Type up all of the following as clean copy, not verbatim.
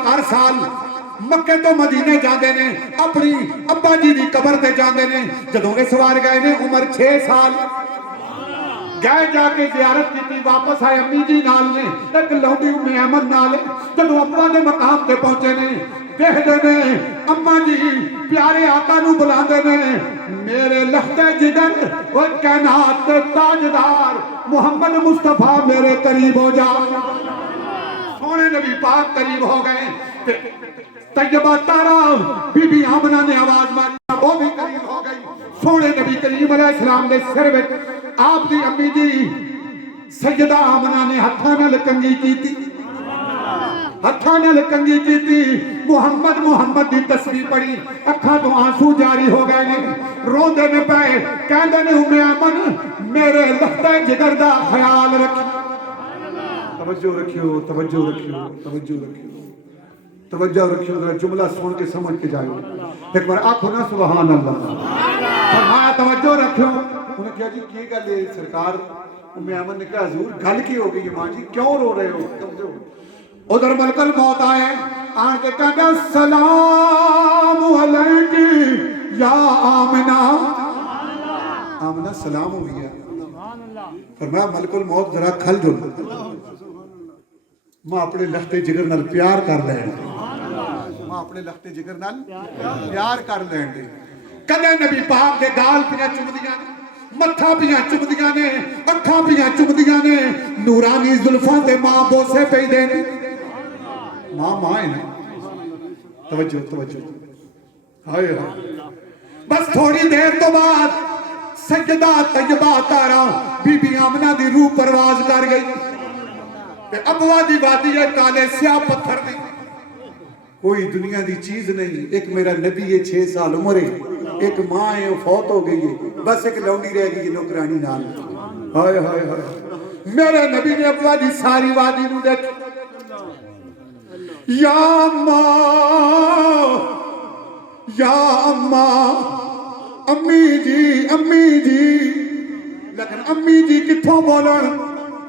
پاک ہر سال مکے تو مدینے جاندے نے اپنی ابا جی دی قبر تے جاندے نے جدوں اس وار گئے نے عمر 6 سال گئے جا کے زیارت کی واپس آئے امی جی نال نے ایک لونڈی ام احمد نال جدوں ابا دے مقام تے پہنچے نے دیکھدے نے اما جی پیارے آقا نو بلاندے نے میرے لختے جگر وہ کائنات کے تاجدار محمد مصطفیٰ میرے قریب ہو جا سونے نبی پاک قریب ہو گئے طیبہ تارا بی بی آمنہ نے آواز ماری وہ بھی قریب ہو گئی سونے نبی کریم علیہ السلام نے سر میں آپ دی امی جی سیدہ آمنہ نے ہتھاں نال کنگھی کیتی ہتھاں نال کنگھی کیتی محمد محمد دی تسبیح پڑھی اکھاں تو آنسو جاری ہو گئے نے روندے نے پے کہندے نے ام آمن میرے لختے جگر دا خیال رکھ توجہ رکھیو توجہ رکھیو توجہ رکھیو توجہ رکھیو ذرا جملہ سن کے سمجھ کے جائیو ایک بار آنکھو نا سبحان اللہ فرمایا توجہ رکھیو انہیں کہا جی کی گل ہے سرکار ام ایمن نے کہا حضور گل کی ہو گئی ہے ماں جی کیوں رو رہے ہو توجہ ادھر ملک الموت آئے آن کے کہا السلام علیکی یا آمنہ آمنہ سلام ہو گیا فرمایا ملک الموت ذرا کھل جو ماں اپنے لختے جگر نال پیار کر لیں ماں اپنے لختے جگر نال پیار کر لیں کدے نبی پاک کے گال پیاں چمدیاں نے متھا پیاں چمدیاں نے اکھاں پیاں چمدیاں نے نورانی زلفاں دے ماں بوسے پہ دے نے ماں ماں ہے نا توجہ توجہ ہائے ہائے بس تھوڑی دیر تو بعد سجدہ طیبہ تارا بی بی آمنہ دی روح پرواز کر گئی ابوا دی وادی ہے کالے سیاہ پتھر دی کوئی دنیا دی چیز نہیں ایک میرا نبی ہے 6 سال عمر ہے ایک ماں ہے وہ فوت ہو گئی ہے بس ایک لونڈی رہ گئی ہے نوکرانی نال ہائے ہائے ہائے میرے نبی نے ابوا دی ساری وادی نو دیکھ یا اماں یا اماں امی جی لیکن امی جی کتھوں بولن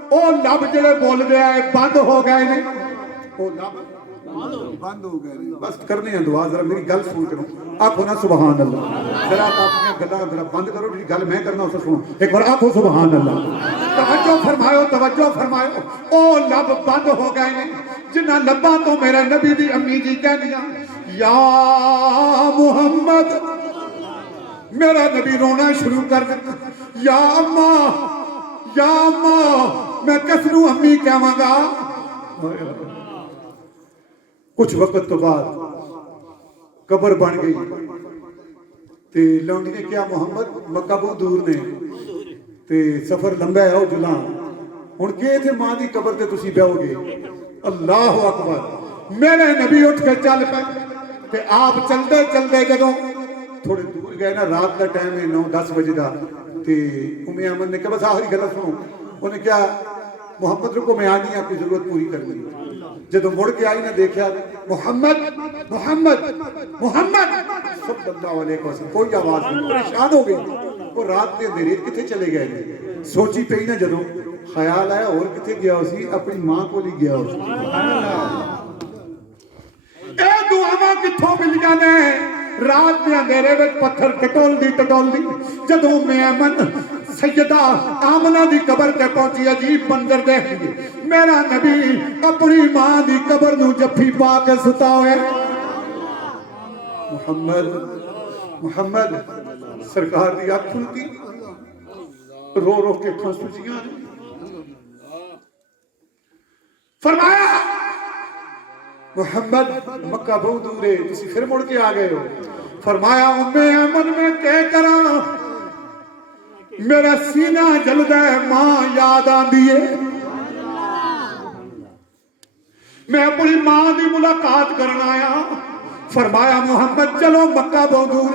او لب جڑے بول گیا ہے بند ہو گئے نے او لب بند ہو گئے نے بس کرنے ہیں دعا ذرا میری گل سن کرو آنکھو نا سبحان اللہ ذرا آپ اپنی گلا ذرا بند کرو جی گل میں کرنا اسے سنو ایک بار آنکھو سبحان اللہ توجہ فرمائیو او لب بند ہو گئے نے جنہ لباں تو میرے نبی دی امی جی کہہ دیا یا محمد میرا نبی رونا شروع کر دیتا یا اماں میں کس نو امی کہواں گا کچھ وقت تو بعد قبر بن گئی تے لونڈی نے کیا محمد مکہ بہت دور نے تے سفر لمبا ہے او جلاں ہن گئے تھے ماں دی قبر تے تسی بیٹھو گے اللہ اکبر میرے نبی اٹھ کے چل پے تے آپ چلدے چلدے جدوں تھوڑے دور گئے نا رات دا ٹائم ہے 9-10 بجے دا تے ام ایمن نے کہا بس آخری گل سنو انہیں کیا محمد رکو میں آنی آپ کی ضرورت پوری کرنی جدو مڑ کے آئی نے دیکھا محمد محمد محمد صلی اللہ علیہ وسلم کوئی آواز نہیں پریشان ہو گئی وہ رات کے اندھیرے کتنے چلے گئے سوچی پئی نا جدو خیال آیا اور کتنے گیا اسی اپنی ماں کو لی گیا اسی اے دعاواں کتھوں مل جانے رات میں اندھیرے وچ پتھر ٹٹول دی جدوں میں ایمن سیدہ آمنہ دی قبر تے پہنچی عجیب منظر دیکھ میرا نبی اپنی ماں دی قبر نو جفی پا کے ستا ہوئے محمد سرکار دی آنکھ کھلتی رو رو کے کھنسوچیاں فرمایا محمد مکہ بہت دور ہے تسی پھر مڑ کے آ گئے ہو فرمایا ام ایمن میں کہہ کرا میرا سینہ جلدہ ہے ماں یاد آندی ہے میں اپنی ماں دی ملاقات کرنا آیا فرمایا محمد چلو مکہ بہت دور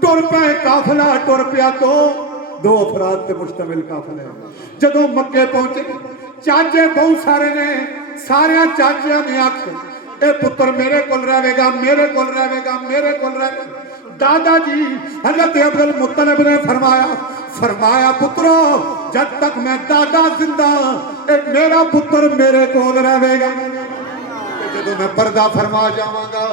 ٹر پہ قافلہ ٹر پیا تو 2 افراد تے مشتمل قافلہ ہے جدوں مکے پہنچے چاچے بہت سارے نے سارے چاچیاں نے آکھ اے پتر میرے کول رہے گا میرے کول رہے گا میرے کول رہے گا دادا جی حضرت عبدالمطلب نے فرمایا پترو جب تک میں دادا زندہ اے میرا پتر میرے کول رہے گا جدوں میں پردہ فرما جاواں گا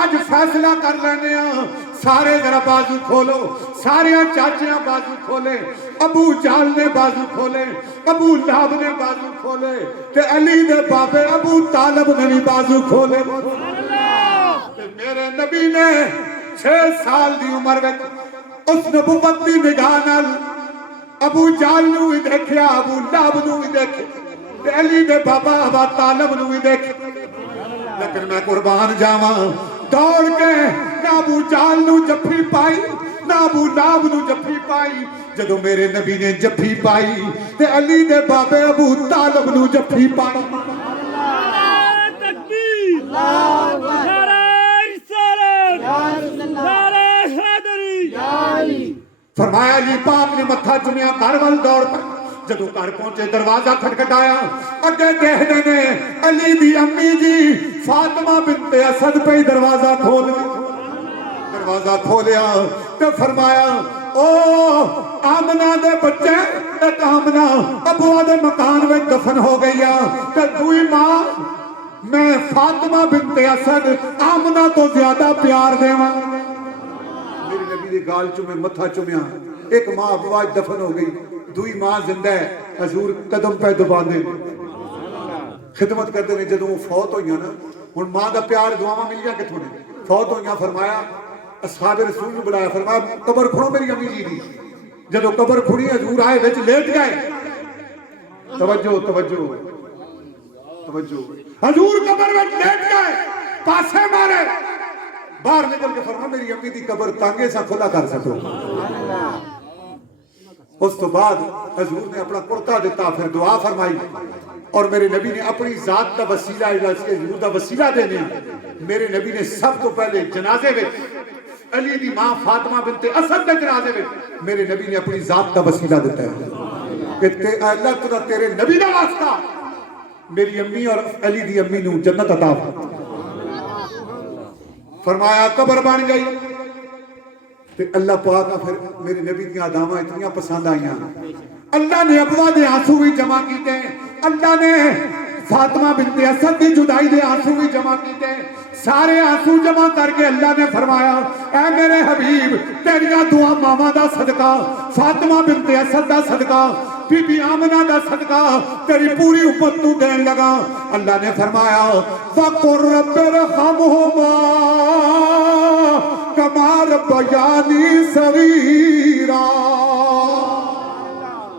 اج فیصلہ کر لینے ہاں سارے ذرا بازو کھولو سارے چاچیاں بازو کھولے ابو جہل نے بازو کھولے ابو لہب نے بازو کھولے تے علی دے بابے ابو طالب نے بھی بازو کھولے تے میرے نبی نے 6 سال دی عمر وچ اس نبوت دی نگاہ نال ابو جہل نو بھی دیکھیا ابو لہب نو بھی دیکھیا تے علی دے بابا ابو طالب نو بھی دیکھیا لیکن میں قربان جاواں دوڑ کے نہ ابو جہل نو جفی پائی نہ ابو لہب نو جفی پائی جدوں میرے نبی نے جفی پائی تے علی دے بابے ابو طالب نو جفی پائی فرمایا علی پاک نے متھا چومیا گھر وال دوڑ پے جدوں گھر پہنچے دروازہ کھٹکھٹایا اگے دیکھدے نے علی دی امی جی فاطمہ بنت اسد پہ دروازہ کھول دروازہ کھولیا تے فرمایا او آمنہ دے بچے ایک آمنہ ابو دے مکان میں دفن ہو گئی تے دوئی ماں میں فاطمہ بنت اسد آمنہ تو زیادہ پیار دیواں میری نبی دی گال چومے متھا چومیا ایک ماں ابو دفن ہو گئی دوئی ماں زندہ ہے حضور قدم پہ دبان دے خدمت کرتے ہیں جدوں فوت ہوئیاں نا ہن ماں دا پیار دعاواں مل گیا کتھوں نے فوت ہوئیاں فرمایا اصحاب رسول نے بلایا فرمایا قبر کھڑو میری امی جی دی جدوں قبر کھڑی حضور آئے وچ لیٹ گئے توجہ توجہ توجہ حضور قبر وچ لیٹ گئے پاسے مارے باہر نکل کے فرمایا میری امی دی قبر تانگے سا کھلا کر سکو اس تو بعد حضور نے اپنا کرتا دیتا پھر دعا فرمائی اور میرے نبی نے اپنی ذات کا وسیلہ حضور کا وسیلہ دینے میرے نبی نے سب تو پہلے جنازے میں علی دی ماں فاطمہ بنت اسد کے جنازے میں میرے نبی نے اپنی ذات کا وسیلہ دیتا ہے کہ اللہ تعالیٰ تیرے نبی کا واسطہ میری امی اور علی دی امی نو جنت عطا فرمایا قبر بن گئی تے اللہ پاک پھر میرے نبی کی آداماں اتنیاں پسند آئیاں اللہ نے ابوا دے آنسو بھی جمع کیتے اللہ نے فاطمہ بنت اسد دی جدائی دے آنسو بھی جمع کیتے سارے آنسو جمع کر کے اللہ نے فرمایا اے میرے حبیب تیریاں دعا ماما دا صدقہ فاطمہ بنت اسد دا صدقہ بی بی آمنہ دا صدقہ تیری پوری امت تو دین لگا اللہ نے فرمایا وَقُرْ رَبِّ رَحَمْهُمَا كَمَا رَبَّيَانِي صَغِيرًا